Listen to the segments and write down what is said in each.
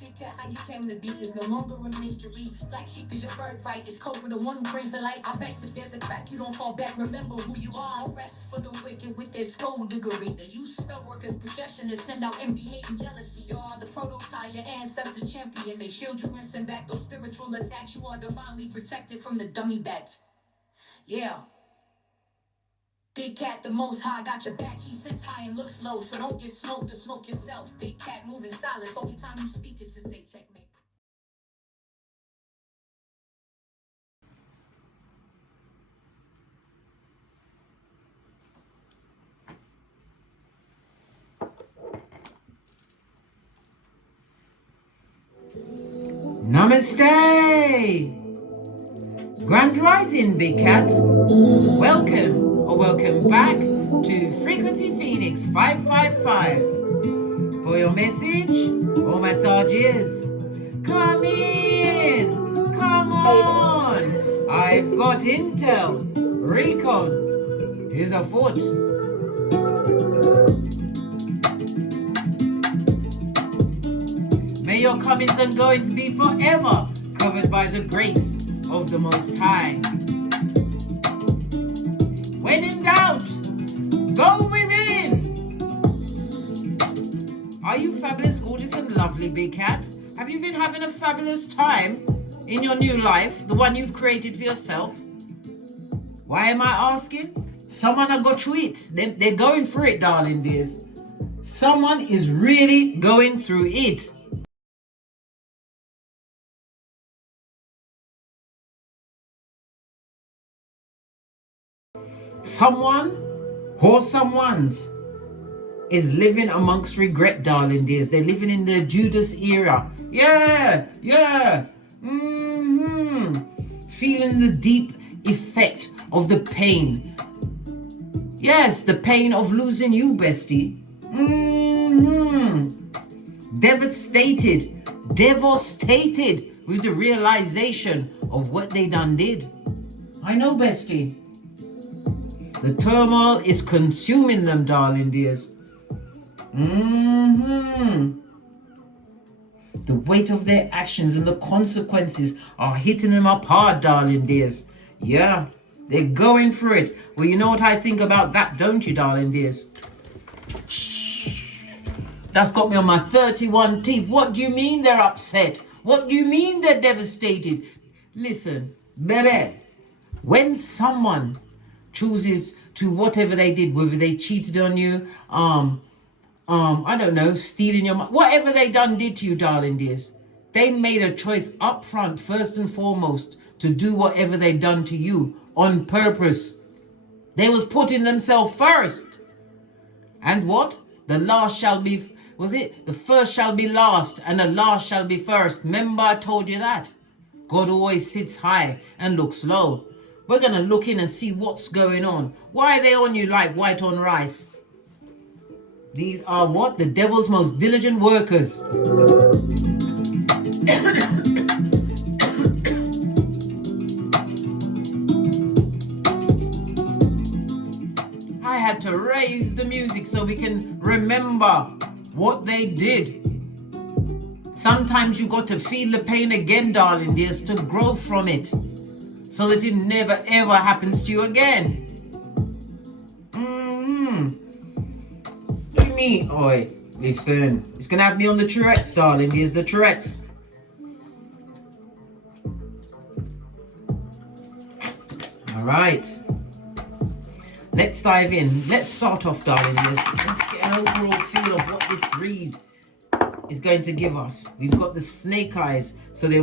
Big cat, how you came to be is no longer a mystery. Black sheep is your birthright. It's code for the one who brings the light. I bet if there's a crack, you don't fall back. Remember who you are. No rest for the wicked with their skullduggery. The use spell workers' projection to send out envy, hate, and jealousy. You are the prototype, your ancestors champion. They shield you and send back those spiritual attacks. You are divinely protected from the dummy bats. Yeah. Big cat, the most high, got your back. He sits high and looks low, so don't get smoked or smoke yourself. Big cat, moving silence. Only time you speak is to say checkmate. Namaste! Grand Rising, Big Cat. Welcome or welcome back to Frequency Phoenix 555. For your message or massages, come in, come on. I've got intel. Recon is afoot. May your comings and goings be forever covered by the grace of the Most High. When in doubt, go within. Are you fabulous, gorgeous, and lovely, Big Cat? Have you been having a fabulous time in your new life, the one you've created for yourself? Why am I asking? Someone has got through it. They're going through it, darling dears. Someone is really going through it. Someone or someone's is living amongst regret, darling dears. They're living in the Judas era. Yeah. Feeling the deep effect of the pain. Yes, the pain of losing you, bestie. Devastated with the realization of what they done did. I know, bestie. The turmoil is consuming them, darling dears. The weight of their actions and the consequences are hitting them up hard, darling dears. Yeah, they're going through it. Well, you know what I think about that, don't you, darling dears? That's got me on my 31 teeth. What do you mean they're upset? What do you mean they're devastated? Listen, baby, when someone chooses to whatever they did, whether they cheated on you, I don't know, stealing your money, whatever they did to you, darling dears, they made a choice up front, first and foremost, to do whatever they done to you on purpose. They was putting themselves first. And what? The last shall be, the first shall be last and the last shall be first. Remember I told you that? God always sits high and looks low. We're going to look in and see what's going on. Why are they on you like white on rice? These are what? The devil's most diligent workers. I had to raise the music so we can remember what they did. Sometimes you got to feel the pain again, darling dears, to grow from it, so that it never ever happens to you again. Me, oi, listen, it's gonna have me on the Tourette's, darling. Here's the Tourette's. All right, let's dive in. Let's start off, darling. Let's get an overall feel of what this read is going to give us. We've got the snake eyes, so they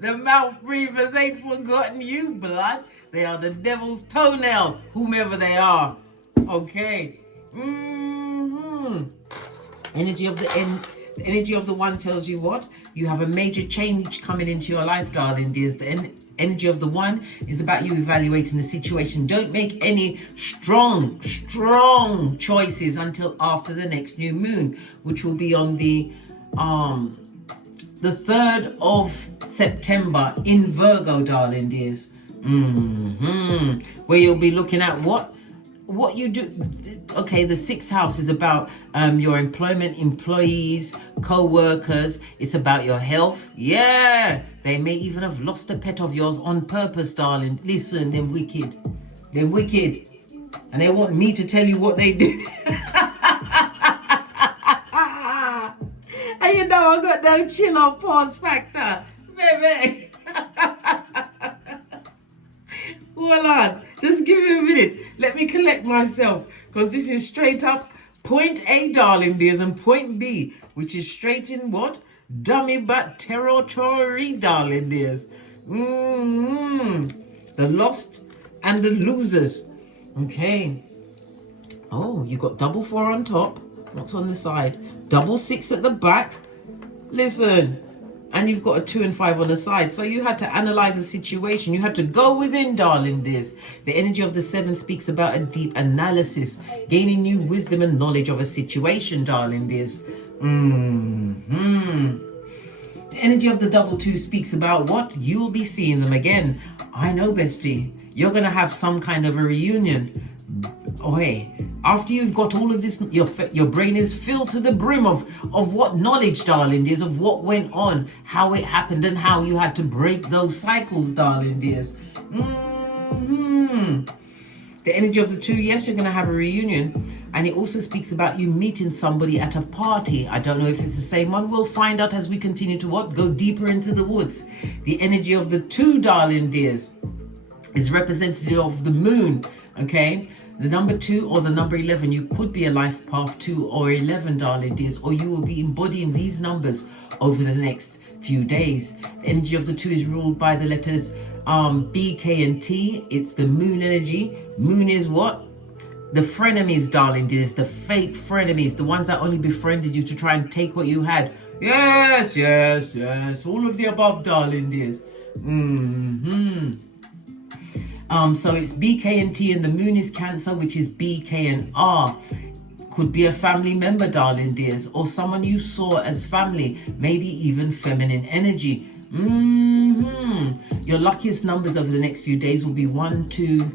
the mouth breathers ain't forgotten you, blood. They are the devil's toenail, whomever they are. Okay. Energy of the energy of the one tells you what? You have a major change coming into your life, darling dears. The energy of the one is about you evaluating the situation. Don't make any strong choices until after the next new moon, which will be on the 3rd of September in Virgo, darling dears. Where you'll be looking at what what you do. Okay, the 6th house is about your employment, employees, co-workers. It's about your health. Yeah, they may even have lost a pet of yours on purpose, darling. Listen, them wicked, and they want me to tell you what they did. And you know I got no chill or pause factor, baby. Hold on, just give me a minute. Let me collect myself, because this is straight up point A, darling dears, and point B, which is straight in what? Dummy butt territory, darling dears. The lost and the losers. Okay. Oh, you got double 4 on top. What's on the side? Double 6 at the back. Listen. And you've got a 2 and 5 on the side. So you had to analyze the situation. You had to go within, darling dears. The energy of the 7 speaks about a deep analysis, gaining new wisdom and knowledge of a situation, darling dears. The energy of the double 2 speaks about what? You'll be seeing them again. I know, bestie. You're going to have some kind of a reunion. Oh, hey. After you've got all of this, your brain is filled to the brim of what knowledge, darling dears, of what went on, how it happened, and how you had to break those cycles, darling dears. The energy of the 2, yes, you're going to have a reunion. And it also speaks about you meeting somebody at a party. I don't know if it's the same one. We'll find out as we continue to what? Go deeper into the woods. The energy of the 2, darling dears, is representative of the moon, okay? The number 2 or the number 11, you could be a life path 2 or 11, darling dears, or you will be embodying these numbers over the next few days. The energy of the 2 is ruled by the letters B, K, and T. It's the moon energy. Moon is what? The frenemies, darling dears, the fake frenemies, the ones that only befriended you to try and take what you had. Yes, yes, yes, all of the above, darling dears. So it's B, K, and T, and the moon is Cancer, which is B, K, and R. Could be a family member, darling dears, or someone you saw as family, maybe even feminine energy. Your luckiest numbers over the next few days will be 1, 2,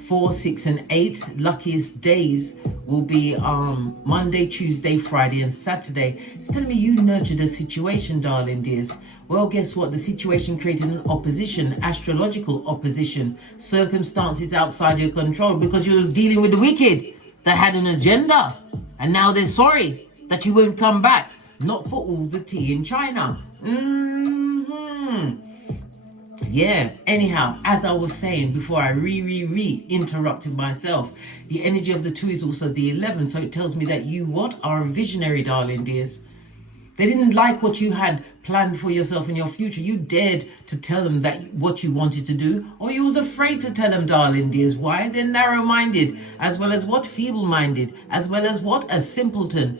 4, 6, and 8. Luckiest days will be Monday, Tuesday, Friday, and Saturday. It's telling me you nurtured a situation, darling dears. Well, guess what? The situation created an opposition, astrological opposition, circumstances outside your control, because you were dealing with the wicked that had an agenda. And now they're sorry that you won't come back. Not for all the tea in China. Yeah, anyhow, as I was saying before I interrupted myself, the energy of the 2 is also the 11. So it tells me that you what? Are a visionary, darling dears. They didn't like what you had planned for yourself in your future. You dared to tell them that what you wanted to do, or you was afraid to tell them, darling dears. Why? They're narrow-minded, as well as what? Feeble-minded, as well as what? A simpleton.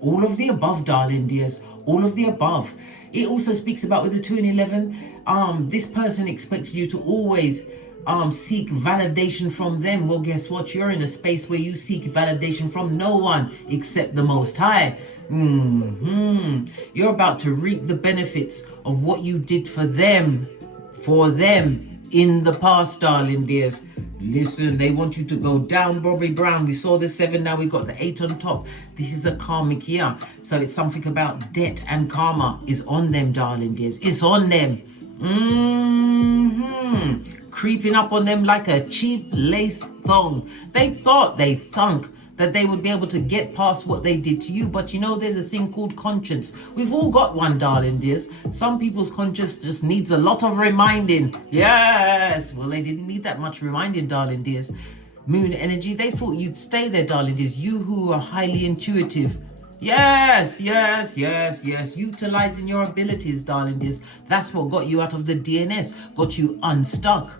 All of the above, darling dears. All of the above. It also speaks about with the 2 and 11, this person expects you to always seek validation from them. Well, guess what? You're in a space where you seek validation from no one except the Most High. You're about to reap the benefits of what you did for them in the past, darling dears. Listen, they want you to go down, Bobby Brown. We saw the 7, now we got the 8 on top. This is a karmic year. So it's something about debt and karma is on them, darling dears. It's on them. Creeping up on them like a cheap lace thong. They thought that they would be able to get past what they did to you. But you know, there's a thing called conscience. We've all got one, darling dears. Some people's conscience just needs a lot of reminding. Yes. Well, they didn't need that much reminding, darling dears. Moon energy, they thought you'd stay there, darling dears. You who are highly intuitive. Yes. Utilizing your abilities, darling dears. That's what got you out of the DNS. Got you unstuck.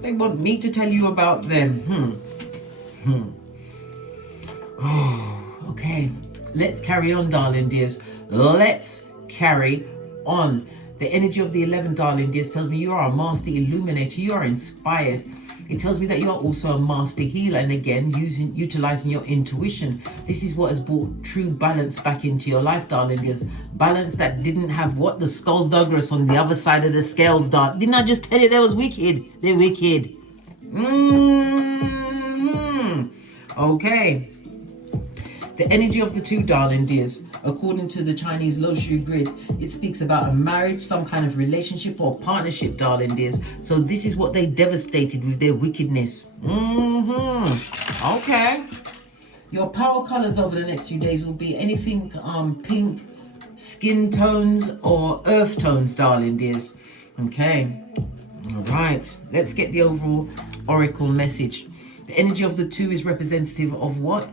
They want me to tell you about them. Okay, let's carry on, darling dears. Let's carry on. The energy of the 11, darling dears, tells me you are a master illuminator. You are inspired. It tells me that you are also a master healer, and again, utilizing your intuition. This is what has brought true balance back into your life, darling dears. Balance that didn't have what? The skullduggerous on the other side of the scales, darling. Didn't I just tell you that was wicked? They're wicked. Okay. The energy of the two, darling dears, according to the Chinese Lo Shu grid, it speaks about a marriage, some kind of relationship or partnership, darling dears. So this is what they devastated with their wickedness. Okay. Your power colors over the next few days will be anything pink, skin tones or earth tones, darling dears. Okay. All right. Let's get the overall oracle message. The energy of the two is representative of what?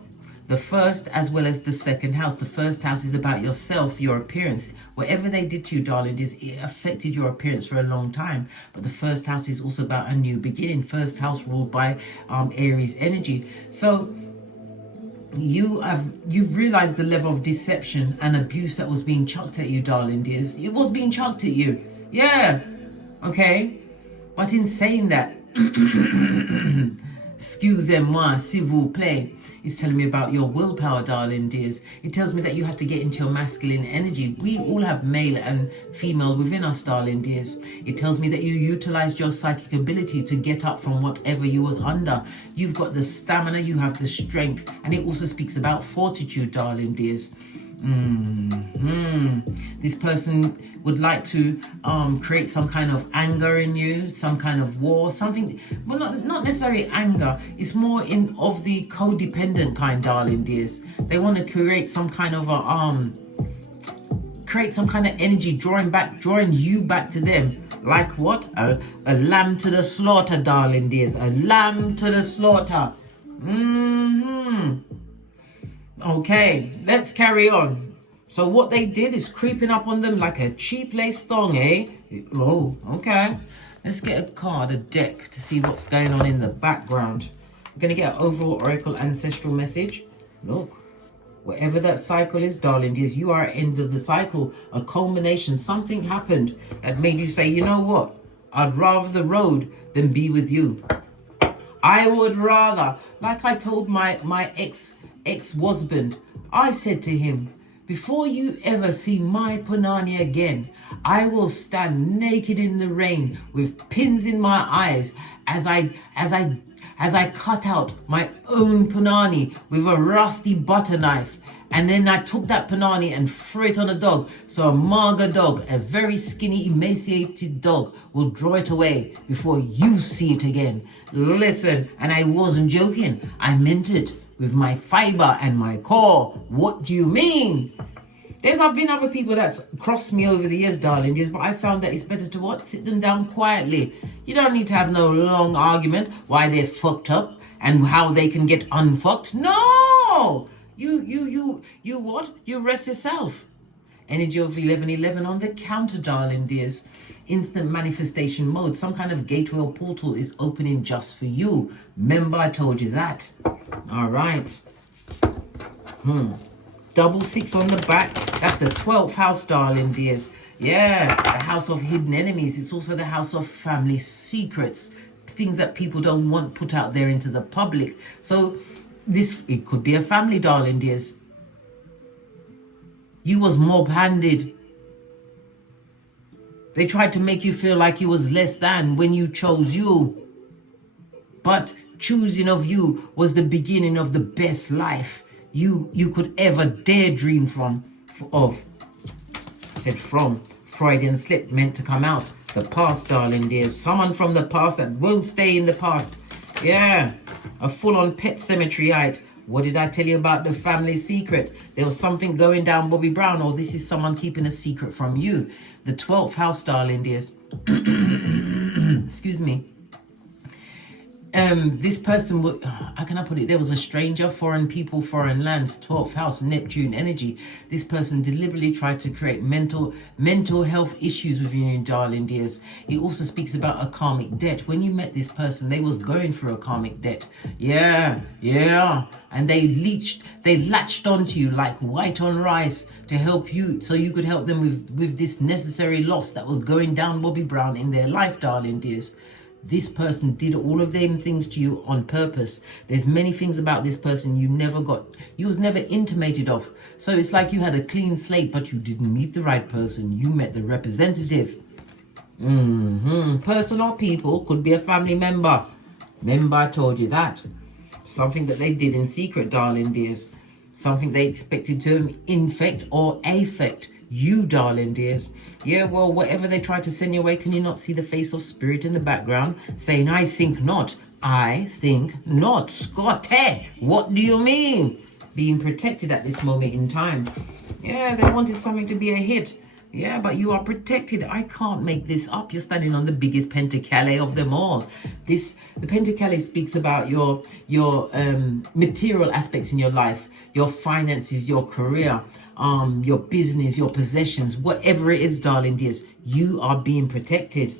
The first as well as the second house. The first house is about yourself, your appearance. Whatever they did to you, darling, it affected your appearance for a long time. But the first house is also about a new beginning. First house ruled by Aries energy. So you've realized the level of deception and abuse that was being chucked at you, darling dears. It was being chucked at you. Yeah. Okay. But in saying that, excusez-moi, s'il vous plaît, it's telling me about your willpower, darling dears. It tells me that you have to get into your masculine energy. We all have male and female within us, darling dears. It tells me that you utilized your psychic ability to get up from whatever you was under. You've got the stamina, you have the strength, and it also speaks about fortitude, darling dears. This person would like to create some kind of anger in you, some kind of war, something. Well, not necessarily anger. It's more of the codependent kind, darling dears. They want to create some kind of energy, drawing you back to them. Like what? A lamb to the slaughter, darling dears. A lamb to the slaughter. Okay, let's carry on. So what they did is creeping up on them like a cheap lace thong, eh? Oh, okay. Let's get a card, a deck, to see what's going on in the background. We're going to get an overall oracle ancestral message. Look, whatever that cycle is, darling dears, you are at the end of the cycle. A culmination, something happened that made you say, you know what? I'd rather the road than be with you. I would rather, like I told my ex-husband, I said to him, before you ever see my punani again, I will stand naked in the rain with pins in my eyes as I cut out my own punani with a rusty butter knife. And then I took that punani and threw it on a dog. So a mager dog, a very skinny, emaciated dog, will draw it away before you see it again. Listen, and I wasn't joking. I meant it with my fiber and my core. What do you mean? There's been other people that's crossed me over the years, darling dears, but I found that it's better to what? Sit them down quietly. You don't need to have no long argument why they're fucked up and how they can get unfucked. No! You what? You rest yourself. Energy of 1111 on the counter, darling dears. Instant manifestation mode. Some kind of gateway or portal is opening just for you. Remember, I told you that. All right. 66 on the back. That's the 12th house, darling dears. Yeah, the house of hidden enemies. It's also the house of family secrets. Things that people don't want put out there into the public. So it could be a family, darling dears. You was mob-handed. They tried to make you feel like you was less than when you chose you. But choosing of you was the beginning of the best life you could ever dare dream of. I said from. Freudian slip meant to come out. The past, darling dears. Someone from the past that won't stay in the past. Yeah. A full-on pet cemetery height. What did I tell you about the family secret? There was something going down Bobby Brown, or this is someone keeping a secret from you. The 12th house, darling dears. Excuse me. This person would, how can I put it? There was a stranger, foreign people, foreign lands, 12th house, Neptune energy. This person deliberately tried to create mental health issues within you, darling dears. It also speaks about a karmic debt. When you met this person, they was going through a karmic debt. Yeah. And they latched onto you like white on rice to help you, so you could help them with this necessary loss that was going down Bobby Brown in their life, darling dears. This person did all of them things to you on purpose. There's many things about this person you was never intimated of. So it's like you had a clean slate, but you didn't meet the right person. You met the representative. Person or people, could be a family member. Remember I told you that. Something that they did in secret, darling dears. Something they expected to infect or affect you, darling dears. Yeah, well, whatever they try to send your way, can you not see the face of spirit in the background saying, I think not, I think not. Scotty, what do you mean? Being protected at this moment in time. Yeah, they wanted something to be a hit. Yeah, but you are protected. I can't make this up. You're standing on the biggest pentacale of them all. The pentacale speaks about your material aspects in your life, your finances, your career, your business, your possessions, whatever it is, darling dears. You are being protected.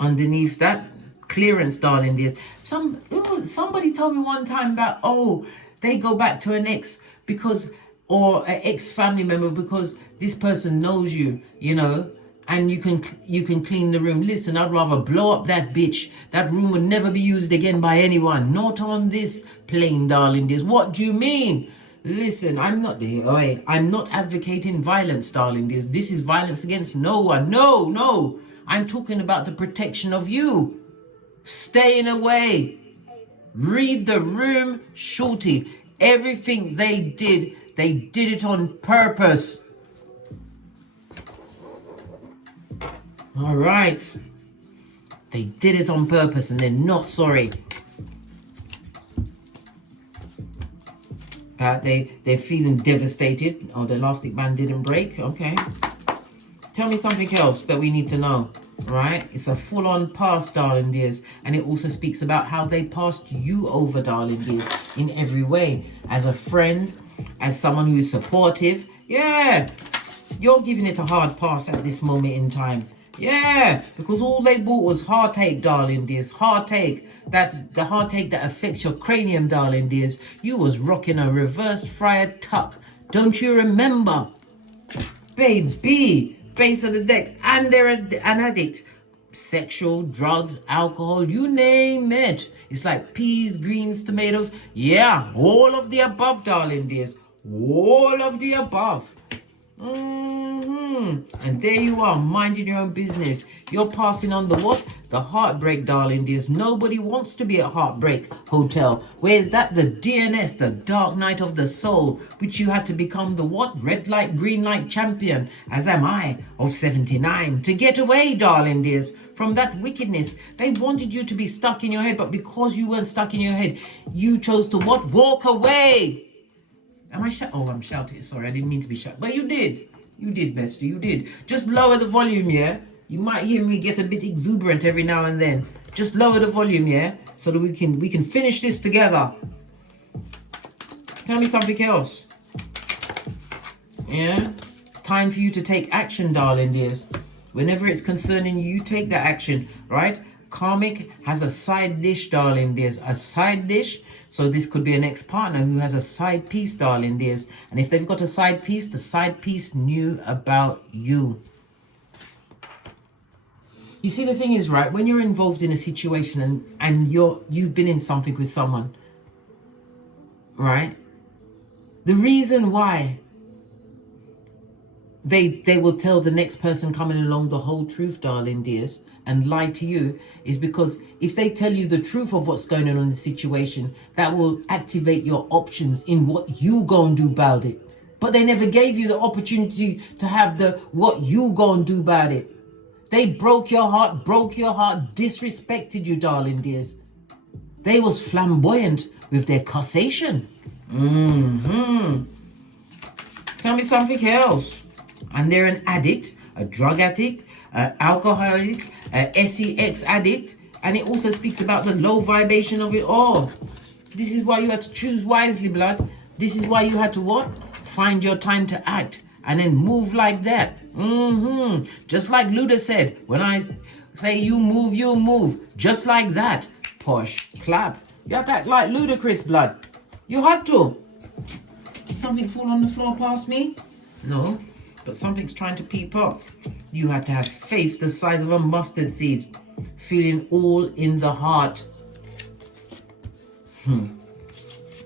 Underneath that clearance, darling dears. Somebody told me one time about, they go back to an ex or an ex-family member because this person knows you, and you can clean the room. Listen, I'd rather blow up that bitch. That room would never be used again by anyone. Not on this plane, darling dears. What do you mean? Listen, I'm not advocating violence, darling dears. This is violence against no one. No. I'm talking about the protection of you. Staying away. Read the room, shorty. Everything they did it on purpose. All right. They did it on purpose and they're not sorry. They're feeling devastated. Oh, the elastic band didn't break. Okay. Tell me something else that we need to know. Right? It's a full-on pass, darling dears. And it also speaks about how they passed you over, darling dears, in every way. As a friend, as someone who is supportive. Yeah. You're giving it a hard pass at this moment in time. Yeah, because all they bought was heartache, darling dears. Heartache. The heartache that affects your cranium, darling dears. You was rocking a reversed friar tuck. Don't you remember? Baby. Base of the deck. And they're an addict. Sexual, drugs, alcohol, you name it. It's like peas, greens, tomatoes. Yeah, all of the above, darling dears. All of the above. And there you are, minding your own business. You're passing on the what? The heartbreak, darling dears. Nobody wants to be at Heartbreak Hotel. Where's that? The DNS, the Dark Night of the Soul, which you had to become the what? Red light, green light champion, as am I, of 79. To get away, darling dears, from that wickedness. They wanted you to be stuck in your head, but because you weren't stuck in your head, you chose to what? Walk away. Am I shouting? Oh, I'm shouting. Sorry, I didn't mean to be shouting. But you did. You did, bestie. You did. Just lower the volume, yeah? You might hear me get a bit exuberant every now and then. Just lower the volume, yeah? So that we can finish this together. Tell me something else. Yeah? Time for you to take action, darling dears. Whenever it's concerning you, you take that action, right? Karmic has a side dish, darling dears. A side dish. So this could be an ex-partner who has a side piece, darling dears. And if they've got a side piece, the side piece knew about you. You see, the thing is, right, when you're involved in a situation and you've been in something with someone, right? The reason why they will tell the next person coming along the whole truth, darling dears, and lie to you is because if they tell you the truth of what's going on in the situation, that will activate your options in what you gonna do about it. But they never gave you the opportunity to have the what you gonna do about it. They broke your heart, disrespected you, darling dears. They was flamboyant with their causation. Tell me something else. And they're an addict, a drug addict, alcoholic, sex addict, and it also speaks about the low vibration of it all. This is why you had to choose wisely, blood. This is why you had to what? Find your time to act and then move like that. Just like Luda said, when I say you move, just like that. Posh, clap. You had to act like ludicrous, blood. You had to. Did something fall on the floor past me? No. But something's trying to peep up. You had to have faith the size of a mustard seed. feeling all in the heart.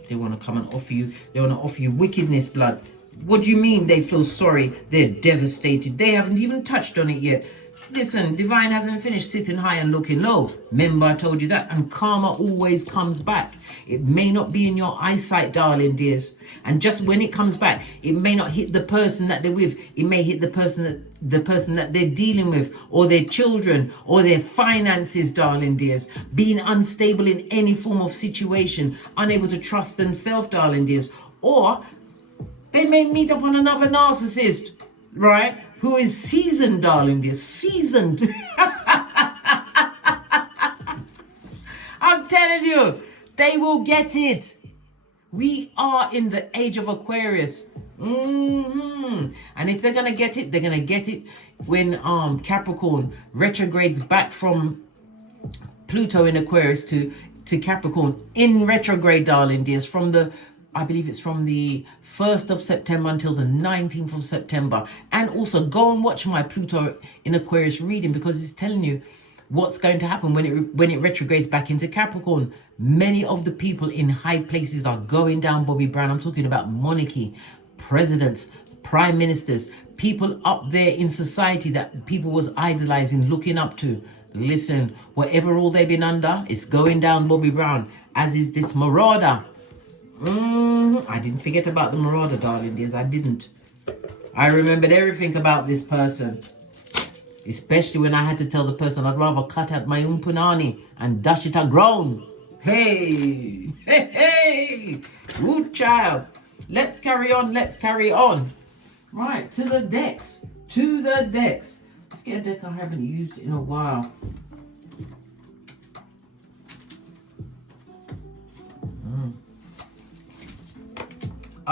They want to come and offer you, they want to offer you wickedness, blood. What do you mean they feel sorry? They're devastated. They haven't even touched on it yet. Listen, divine hasn't finished sitting high and looking low. Remember, I told you that. And karma always comes back. It may not be in your eyesight, darling dears. And just when it comes back, it may not hit the person that they're with. It may hit the person that they're dealing with, or their children, or their finances, darling dears. Being unstable in any form of situation, unable to trust themselves, darling dears. Or they may meet up on another narcissist, right? Who is seasoned, darling dear, seasoned. I'm telling you, they will get it. We are in the age of Aquarius. And if they're gonna get it, they're gonna get it when Capricorn retrogrades back from Pluto in Aquarius to Capricorn in retrograde, darling dears, from the, I believe it's from the 1st of September until the 19th of September. And also go and watch my Pluto in Aquarius reading, because it's telling you what's going to happen when it retrogrades back into Capricorn. Many of the people in high places are going down, Bobby Brown. I'm talking about monarchy, presidents, prime ministers, people up there in society that people was idolizing, looking up to. Listen, whatever all they've been under, it's going down, Bobby Brown, as is this marauder. I didn't forget about the marauder, darling dears. I didn't. I remembered everything about this person. Especially when I had to tell the person I'd rather cut out my own punani and dash it grown. Hey, hey, hey. Good child. Let's carry on. Let's carry on. Right, to the decks. To the decks. Let's get a deck I haven't used in a while.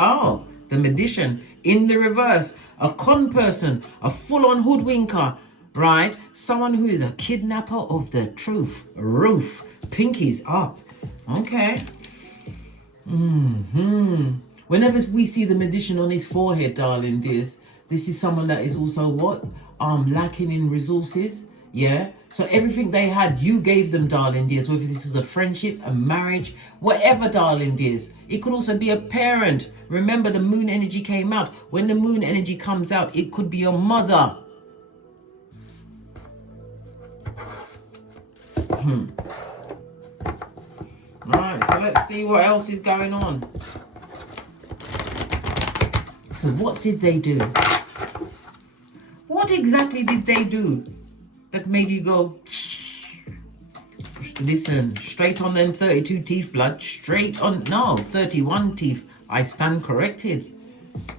Oh, the Magician in the reverse. A con person, a full-on hoodwinker, right? Someone who is a kidnapper of the truth. Roof. Pinkies up. Okay. Whenever we see the Magician on his forehead, darling dears, this is someone that is also what? Lacking in resources. Yeah. So everything they had, you gave them, darling dears. Whether this is a friendship, a marriage, whatever, darling dears. It could also be a parent. Remember, the moon energy came out. When the moon energy comes out, it could be your mother. Right, so let's see what else is going on. So what did they do? What exactly did they do that made you go, listen, straight on them 32 teeth, blood, straight on, no, 31 teeth. I stand corrected.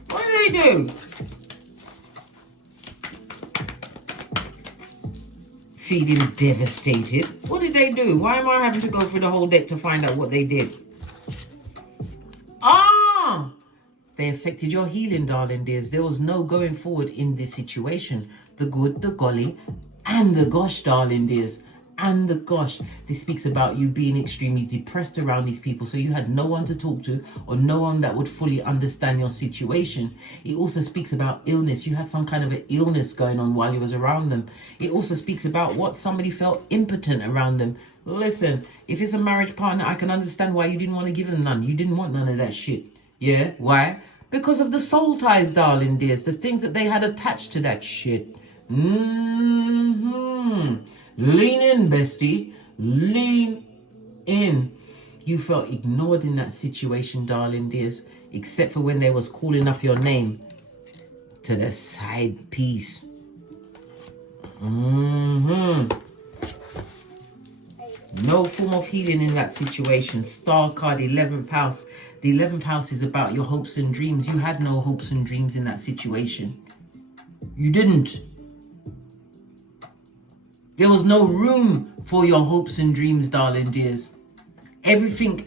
What did they do? Feeling devastated. What did they do? Why am I having to go through the whole deck to find out what they did? They affected your healing, darling dears. There was no going forward in this situation. The good, the golly, and the gosh, darling dears. And the gosh. This speaks about you being extremely depressed around these people. So you had no one to talk to, or no one that would fully understand your situation. It also speaks about illness. You had some kind of an illness going on while you was around them. It also speaks about what somebody felt impotent around them. Listen, if it's a marriage partner, I can understand why you didn't want to give them none. You didn't want none of that shit. Yeah, why? Because of the soul ties, darling dears. The things that they had attached to that shit. Lean in, bestie. Lean in. You felt ignored in that situation, darling dears. Except for when they was calling up your name to the side piece. No form of healing in that situation. Star card, 11th house. The 11th house is about your hopes and dreams. You had no hopes and dreams in that situation. You didn't. There was no room for your hopes and dreams, darling dears. Everything,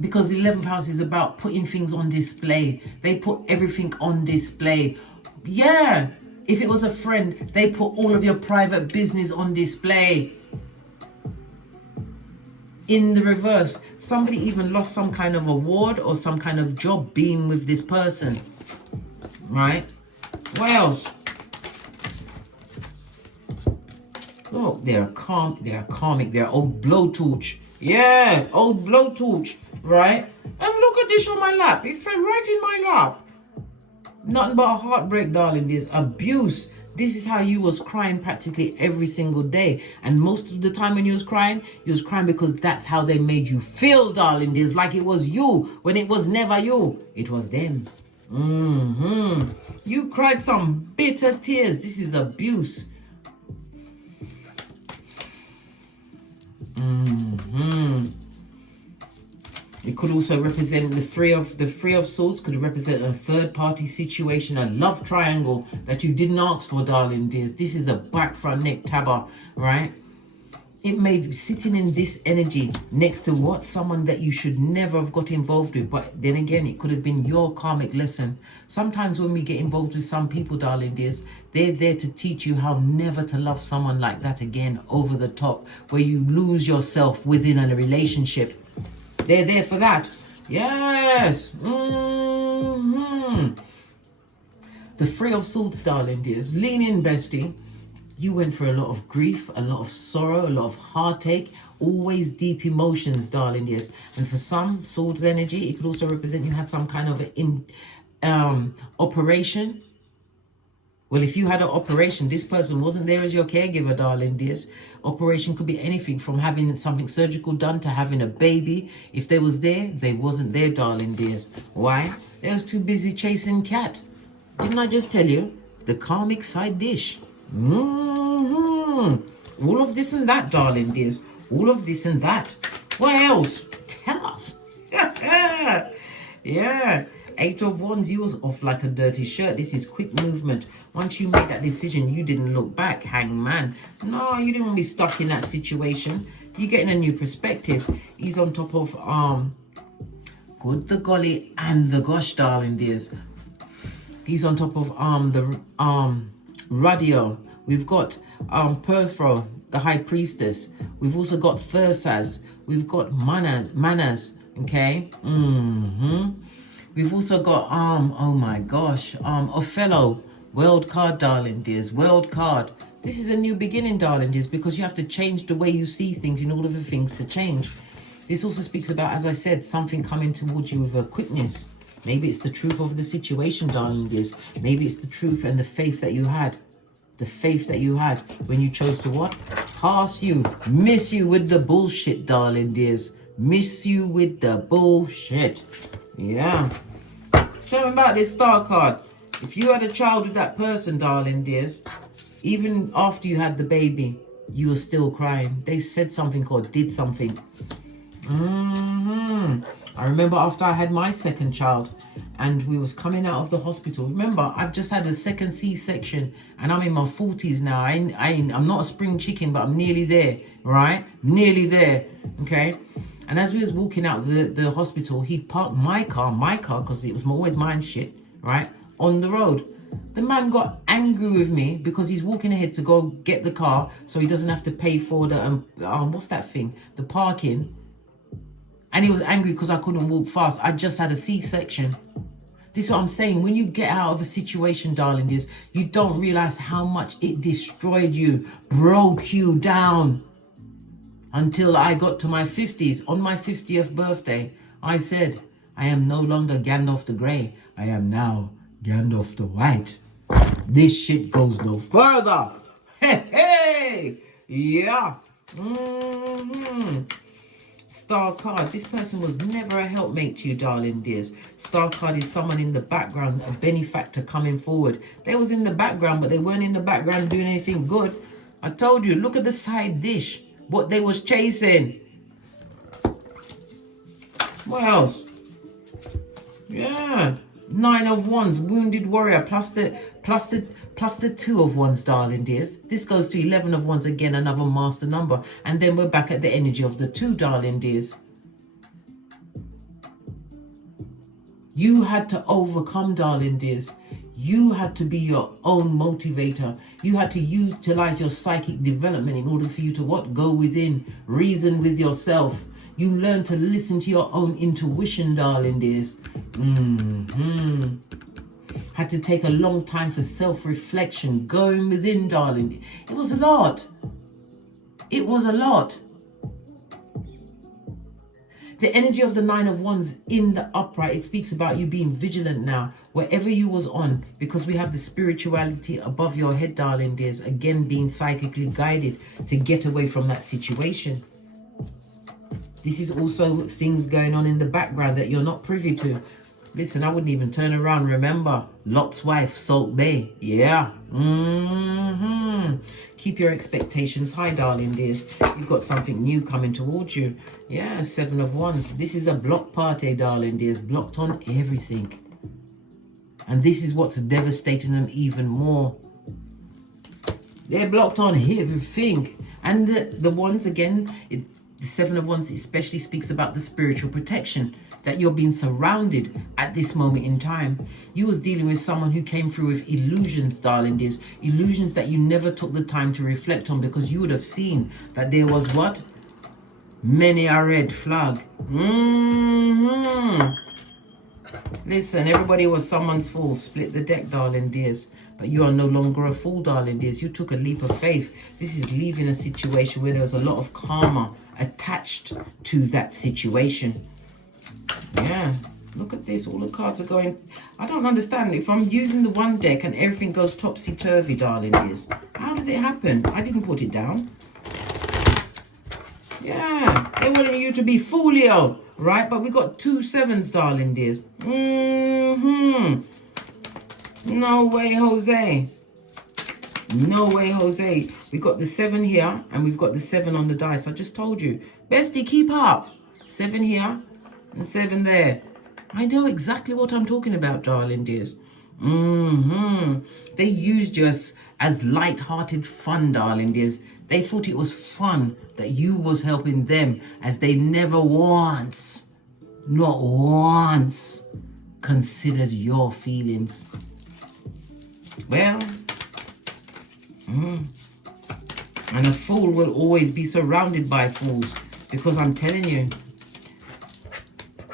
because the 11th house is about putting things on display. They put everything on display. Yeah. If it was a friend, they put all of your private business on display. In the reverse, somebody even lost some kind of award or some kind of job being with this person. Right? What else? Look, they're karmic, they're old blowtorch. Yeah, old blowtorch, right? And look at this on my lap. It fell right in my lap. Nothing but a heartbreak, darling. There's abuse. This is how you was crying practically every single day. And most of the time when you was crying because that's how they made you feel, darling. There's like it was you when it was never you. It was them. You cried some bitter tears. This is abuse. It could also represent the three of swords. Could represent a third party situation, a love triangle that you didn't ask for, darling dears. This is a back front neck tabber, right? It made sitting in this energy next to what someone that you should never have got involved with. But then again, it could have been your karmic lesson. Sometimes when we get involved with some people, darling dears, they're there to teach you how never to love someone like that again, over the top, where you lose yourself within a relationship. They're there for that. Yes. The Three of Swords, darling dears. Lean in, bestie. You went through a lot of grief, a lot of sorrow, a lot of heartache, always deep emotions, darling dears. And for some, swords energy, it could also represent you had some kind of operation. Well, if you had an operation, this person wasn't there as your caregiver, darling dears. Operation could be anything from having something surgical done to having a baby. If they was there, they wasn't there, darling dears. Why? They was too busy chasing cat. Didn't I just tell you? The karmic side dish. All of this and that, darling dears. All of this and that. What else? Tell us. Yeah. Eight of Wands, you was off like a dirty shirt. This is quick movement. Once you made that decision, you didn't look back, hangman. No, you didn't want to be stuck in that situation. You're getting a new perspective. He's on top of good the golly and the gosh, darling dears. He's on top of the radio. We've got Perfro, the high priestess. We've also got Thursas. We've got Manas. Okay. We've also got oh my gosh, Othello, world card, darling dears, world card. This is a new beginning, darling dears, because you have to change the way you see things in order for things to change. This also speaks about, as I said, something coming towards you with a quickness. Maybe it's the truth of the situation, darling dears. Maybe it's the truth and the faith that you had. The faith that you had when you chose to what? Pass you, miss you with the bullshit, darling dears. Miss you with the bullshit. Yeah. Tell me about this star card. If you had a child with that person, darling dears, even after you had the baby, you were still crying. They said something or did something. I remember after I had my second child and we was coming out of the hospital. Remember, I've just had a second C-section and I'm in my 40s now. I'm not a spring chicken, but I'm nearly there, right? Nearly there, okay? And as we was walking out the hospital, he parked my car, because it was always mine shit, right, on the road. The man got angry with me because he's walking ahead to go get the car so he doesn't have to pay for the, what's that thing? The parking. And he was angry because I couldn't walk fast. I just had a C-section. This is what I'm saying. When you get out of a situation, darling dears, you don't realize how much it destroyed you, broke you down. Until I got to my 50s. On my 50th birthday, I said, I am no longer Gandalf the Grey. I am now Gandalf the White. This shit goes no further. Hey. Yeah. Star card. This person was never a helpmate to you, darling dears. Star card is someone in the background, a benefactor coming forward. They was in the background, but they weren't in the background doing anything good. I told you, look at the side dish. What they was chasing. What else? Yeah. 9 of Wands, wounded warrior, plus the 2 of Wands, darling dears. This goes to 11 of Wands again, another master number. And then we're back at the energy of the 2, darling dears. You had to overcome, darling dears. You had to be your own motivator. You had to utilize your psychic development in order for you to what? Go within, reason with yourself. You learn to listen to your own intuition, darling dears. Had to take a long time for self-reflection, going within, darling. It was a lot. It was a lot. The energy of the Nine of Wands in the upright, it speaks about you being vigilant now, wherever you was on, because we have the spirituality above your head, darling dears, again being psychically guided to get away from that situation. This is also things going on in the background that you're not privy to. Listen, I wouldn't even turn around. Remember, Lot's wife, Salt Bay. Yeah. Keep your expectations high, darling dears. You've got something new coming towards you. Yeah, Seven of Wands. This is a block party, darling dears. Blocked on everything. And this is what's devastating them even more. They're blocked on everything. And the Wands, again, the Seven of Wands especially speaks about the spiritual protection that you're being surrounded at this moment in time. You was dealing with someone who came through with illusions, darling dears. Illusions that you never took the time to reflect on, because you would have seen that there was what? Many a red flag. Listen, everybody was someone's fool. Split the deck, darling dears. But you are no longer a fool, darling dears. You took a leap of faith. This is leaving a situation where there was a lot of karma attached to that situation. Yeah, look at this. All the cards are going. I don't understand. If I'm using the one deck and everything goes topsy-turvy, darling dears, how does it happen? I didn't put it down. Yeah, they wanted you to be folio, right? But we got 2 sevens, darling dears. No way, Jose. No way, Jose. We got the 7 here and we've got the 7 on the dice. I just told you. Bestie, keep up. 7 here and 7 there. I know exactly what I'm talking about, darling dears. They used you as light-hearted fun, darling dears. They thought it was fun that you was helping them, as they never once, not once, considered your feelings. Well, and a fool will always be surrounded by fools, because I'm telling you,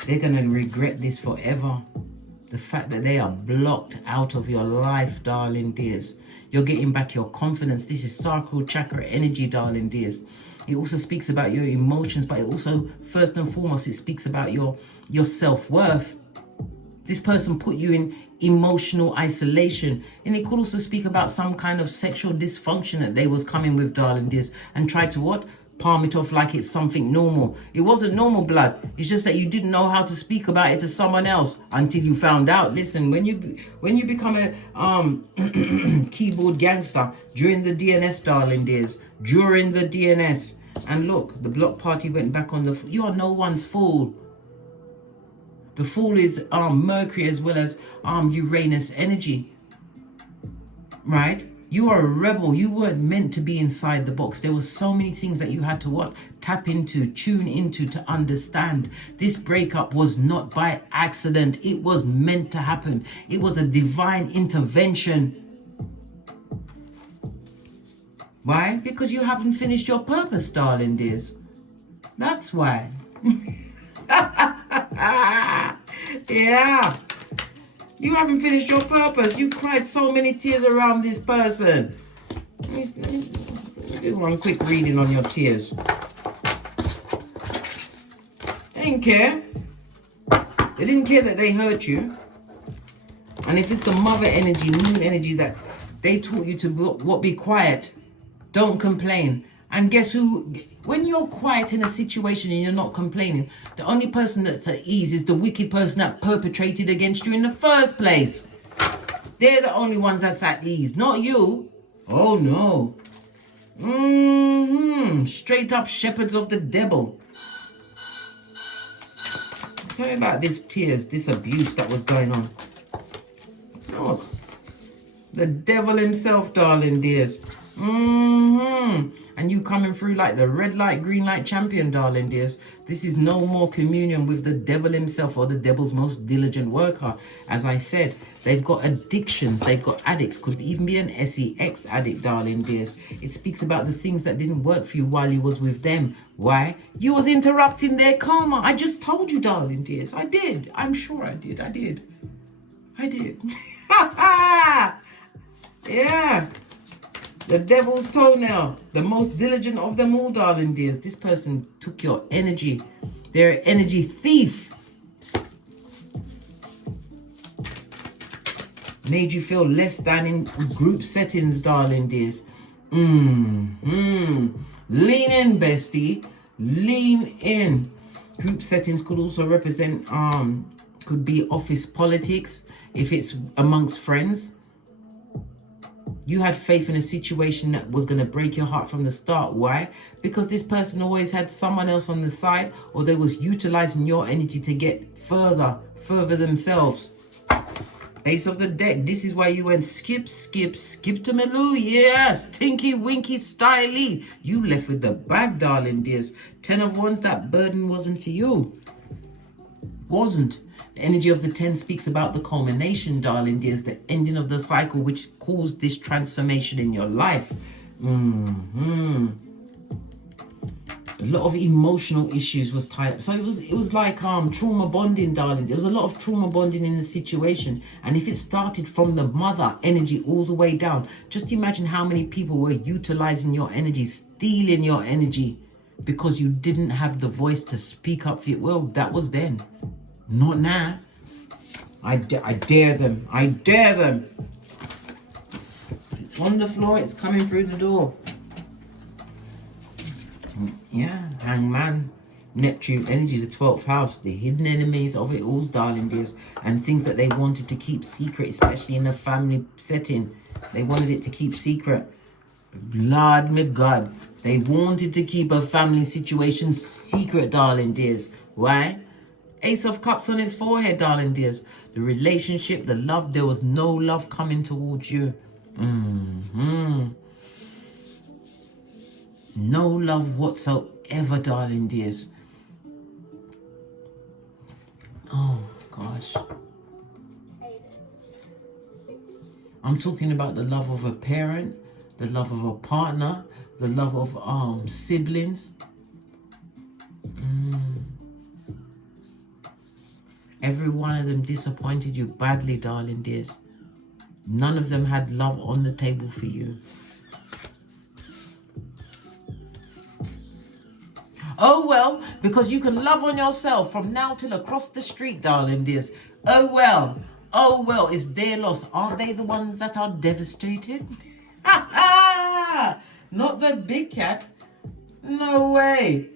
they're going to regret this forever. The fact that they are blocked out of your life, darling dears. You're getting back your confidence. This is sacral chakra energy, darling dears. It also speaks about your emotions, but it also, first and foremost, it speaks about your self-worth. This person put you in emotional isolation, and it could also speak about some kind of sexual dysfunction that they was coming with, darling dears, and try to what? Palm it off like it's something normal. It wasn't normal, blood. It's just that you didn't know how to speak about it to someone else until you found out. Listen, when you become a keyboard gangster during the DNS, darling dears, during the DNS, and look, the block party went back on the. You are no one's fool. The fool is Mercury as well as Uranus energy, right? You are a rebel. You weren't meant to be inside the box. There were so many things that you had to what? Tap into, tune into, to understand. This breakup was not by accident. It was meant to happen. It was a divine intervention. Why? Because you haven't finished your purpose, darling dears. That's why. Yeah. You haven't finished your purpose. You cried so many tears around this person. Let me do one quick reading on your tears. They didn't care. They didn't care that they hurt you. And if it's the mother energy, moon energy, that they taught you to what, be quiet. Don't complain. And guess who? When you're quiet in a situation and you're not complaining, the only person that's at ease is the wicked person that perpetrated against you in the first place. They're the only ones that's at ease, not you. Oh no. Straight up shepherds of the devil. Tell me about this tears, this abuse that was going on. Look. The devil himself, darling dears. And you coming through like the red light, green light champion, darling dears. This is no more communion with the devil himself or the devil's most diligent worker. As I said, they've got addictions. They've got addicts. Could even be an sex addict, darling dears. It speaks about the things that didn't work for you while you was with them. Why? You was interrupting their karma. I just told you, darling dears. I did. I'm sure I did. I did. Yeah. The devil's toenail. The most diligent of them all, darling dears. This person took your energy. They're an energy thief. Made you feel less than in group settings, darling dears. Lean in, bestie. Lean in. Group settings could also represent, could be office politics if it's amongst friends. You had faith in a situation that was going to break your heart from the start. Why? Because this person always had someone else on the side, or they was utilizing your energy to get further themselves. Ace of the deck. This is why you went skip to me, Lou. Yes, tinky winky styly. You left with the bag, darling dears. 10 of Wands, that burden wasn't for you. Wasn't. The energy of the 10 speaks about the culmination, darling dears, the ending of the cycle which caused this transformation in your life. A lot of emotional issues was tied up. So it was like trauma bonding, darling. There was a lot of trauma bonding in the situation. And if it started from the mother energy all the way down, just imagine how many people were utilizing your energy, stealing your energy, because you didn't have the voice to speak up for it. Well, that was then. Not now. I dare them. I dare them. It's on the floor. It's coming through the door. Yeah, Hangman, Neptune energy, the 12th house, the hidden enemies of it all, darling dears, and things that they wanted to keep secret, especially in a family setting. They wanted it to keep secret. Lord my God, they wanted to keep a family situation secret, darling dears. Why? Ace of Cups on his forehead, darling dears. The relationship, the love, there was no love coming towards you. No love whatsoever, darling dears. Oh, gosh. I'm talking about the love of a parent, the love of a partner, the love of siblings. Every one of them disappointed you badly, darling dears. None of them had love on the table for you. Oh well, because you can love on yourself from now till across the street, darling dears. Oh well, it's their loss. Aren't they the ones that are devastated? Not the big cat. No way.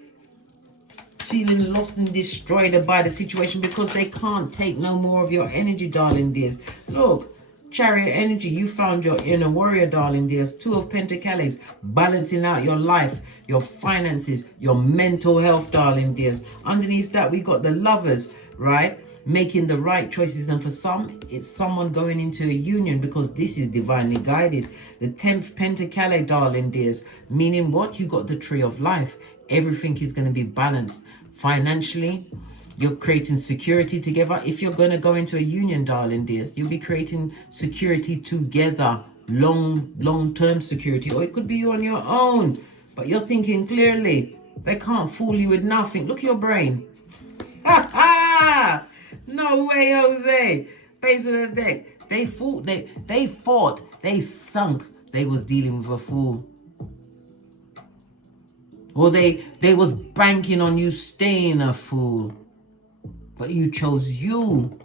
Feeling lost and destroyed by the situation because they can't take no more of your energy, darling dears. Look, Chariot energy, you found your inner warrior, darling dears. 2 of Pentacles, balancing out your life, your finances, your mental health, darling dears. Underneath that, we got the Lovers, right? Making the right choices. And for some, it's someone going into a union, because this is divinely guided. The 10th Pentacle, darling dears. Meaning what? You got the Tree of Life. Everything is going to be balanced. Financially, you're creating security together. If you're going to go into a union, darling dears, you'll be creating security together. Long-term security. Or it could be you on your own. But you're thinking clearly. They can't fool you with nothing. Look at your brain. Ha ha! No way, Jose. Base of the deck. They fought. They thunk. They was dealing with a fool. Or they was banking on you staying a fool. But you chose you.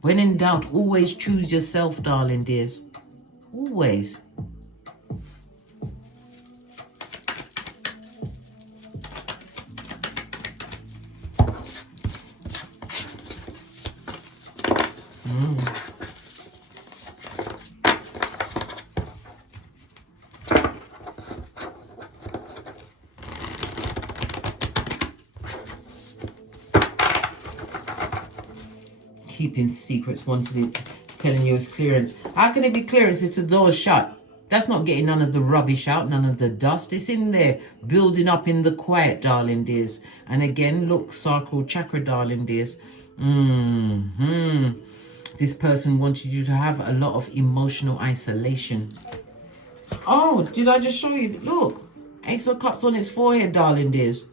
When in doubt, always choose yourself, darling dears. Always. Keeping secrets, wanting it, telling you it's clearance. How can it be clearance if the door's shut? That's not getting none of the rubbish out, none of the dust. It's in there, building up in the quiet, darling dears. And again, look, sacral chakra, darling dears. This person wanted you to have a lot of emotional isolation. Oh, did I just show you? Look, Ace of Cups on his forehead, darling dears.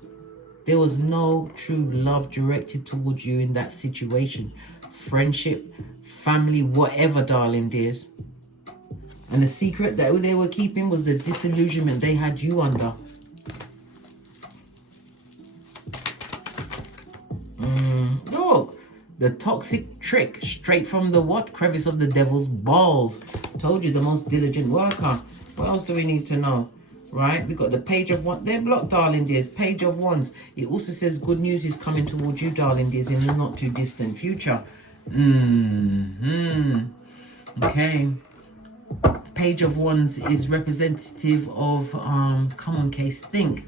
There was no true love directed towards you in that situation. Friendship, family, whatever, darling dears. And the secret that they were keeping was the disillusionment they had you under. Look, the toxic trick straight from the what? Crevice of the devil's balls. Told you, the most diligent worker. What else do we need to know? Right, we got the page of one. They're blocked, darling dears. Page of wands. It also says good news is coming towards you, darling dears, in the not too distant future. Okay. Page of wands is representative of come on, case, think.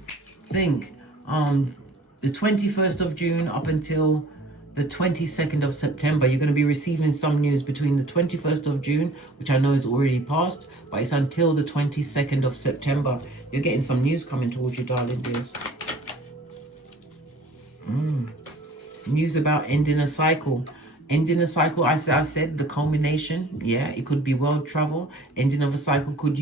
The 21st of June up until the 22nd of September, you're going to be receiving some news between the 21st of June, which I know is already passed, but it's until the 22nd of September. You're getting some news coming towards you, darling dears. News about ending a cycle. Ending a cycle, I said the culmination. Yeah, it could be world travel. Ending of a cycle could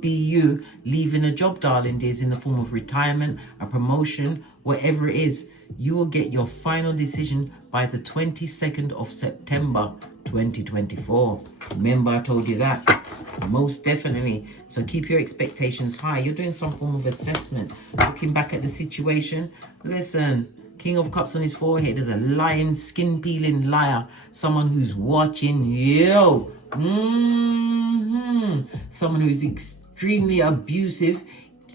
be you leaving a job, darling dears, in the form of retirement, a promotion, whatever it is. You will get your final decision by the 22nd of September 2024. Remember, I told you that. Most definitely. So keep your expectations high. You're doing some form of assessment, looking back at the situation. Listen, King of Cups on his forehead is a lying, skin-peeling liar. Someone who's watching you. Someone who's extremely abusive,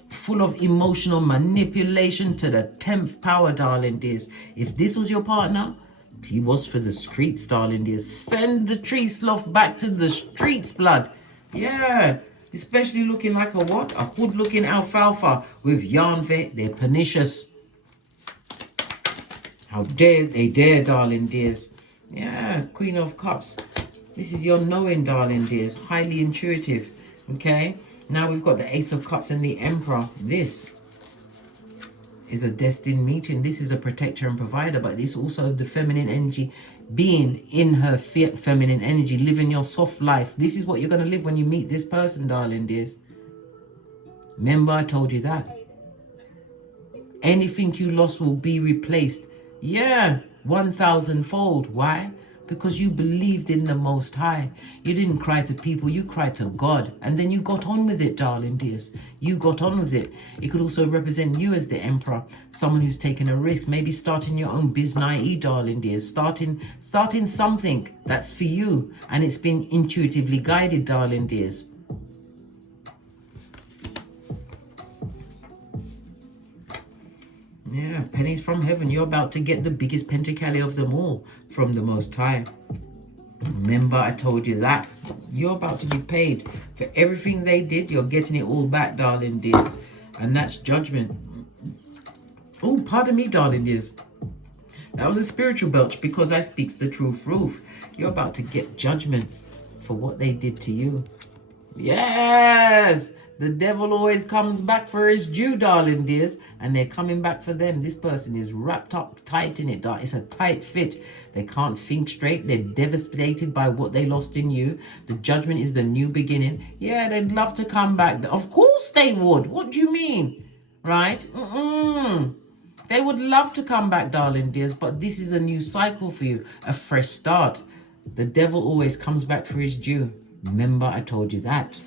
full of emotional manipulation to the 10th power, darling dears. If this was your partner, he was for the streets, darling dears. Send the tree sloth back to the streets, blood. Yeah, especially looking like a what? A hood-looking alfalfa with yarn vet. They're pernicious. How dare they dare, darling dears. Yeah, Queen of Cups. This is your knowing, darling dears. Highly intuitive. Okay, now we've got the Ace of Cups and the Emperor. This is a destined meeting. This is a protector and provider, but this also the feminine energy, being in her feminine energy, living your soft life. This is what you're going to live when you meet this person, darling dears. Remember, I told you that. Anything you lost will be replaced. Yeah, 1,000-fold. Why? Because you believed in the Most High. You didn't cry to people, you cried to God. And then you got on with it, darling dears. You got on with it. It could also represent you as the Emperor. Someone who's taken a risk. Maybe starting your own business, darling dears. Starting something that's for you. And it's been intuitively guided, darling dears. Yeah, pennies from heaven. You're about to get the biggest pentacali of them all from the Most High. Remember, I told you that. You're about to be paid for everything they did. You're getting it all back, darling dears. And that's judgment. Oh, pardon me, darling dears. That was a spiritual belch because I speaks the truth. You're about to get judgment for what they did to you. Yes! The devil always comes back for his due, darling dears. And they're coming back for them. This person is wrapped up tight in it, darling. It's a tight fit. They can't think straight. They're devastated by what they lost in you. The judgment is the new beginning. Yeah, they'd love to come back. Of course they would. What do you mean? Right? They would love to come back, darling dears. But this is a new cycle for you. A fresh start. The devil always comes back for his due. Remember, I told you that.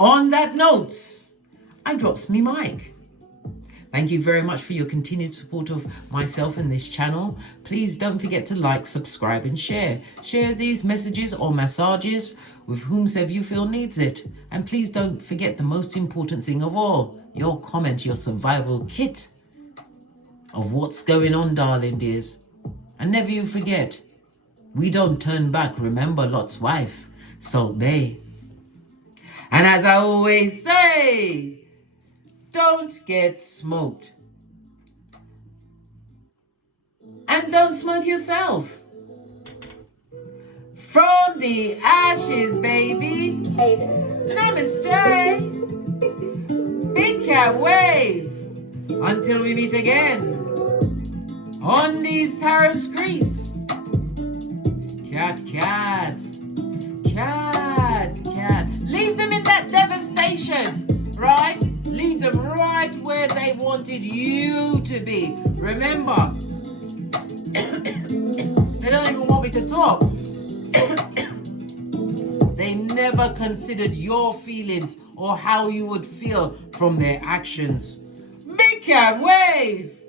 On that note, I drops me mic. Thank you very much for your continued support of myself and this channel. Please don't forget to like, subscribe and share. Share these messages or massages with whomsoever you feel needs it. And please don't forget the most important thing of all, your comment, your survival kit of what's going on, darling dears. And never you forget, we don't turn back. Remember Lot's wife, Salt Bay. And as I always say, don't get smoked. And don't smoke yourself. From the ashes, baby. Namaste. Big cat wave. Until we meet again on these tarot streets. Cat, cat. Cat, cat. Leave them in that devastation, right? Leave them right where they wanted you to be. Remember, they don't even want me to talk. They never considered your feelings or how you would feel from their actions. Make a wave!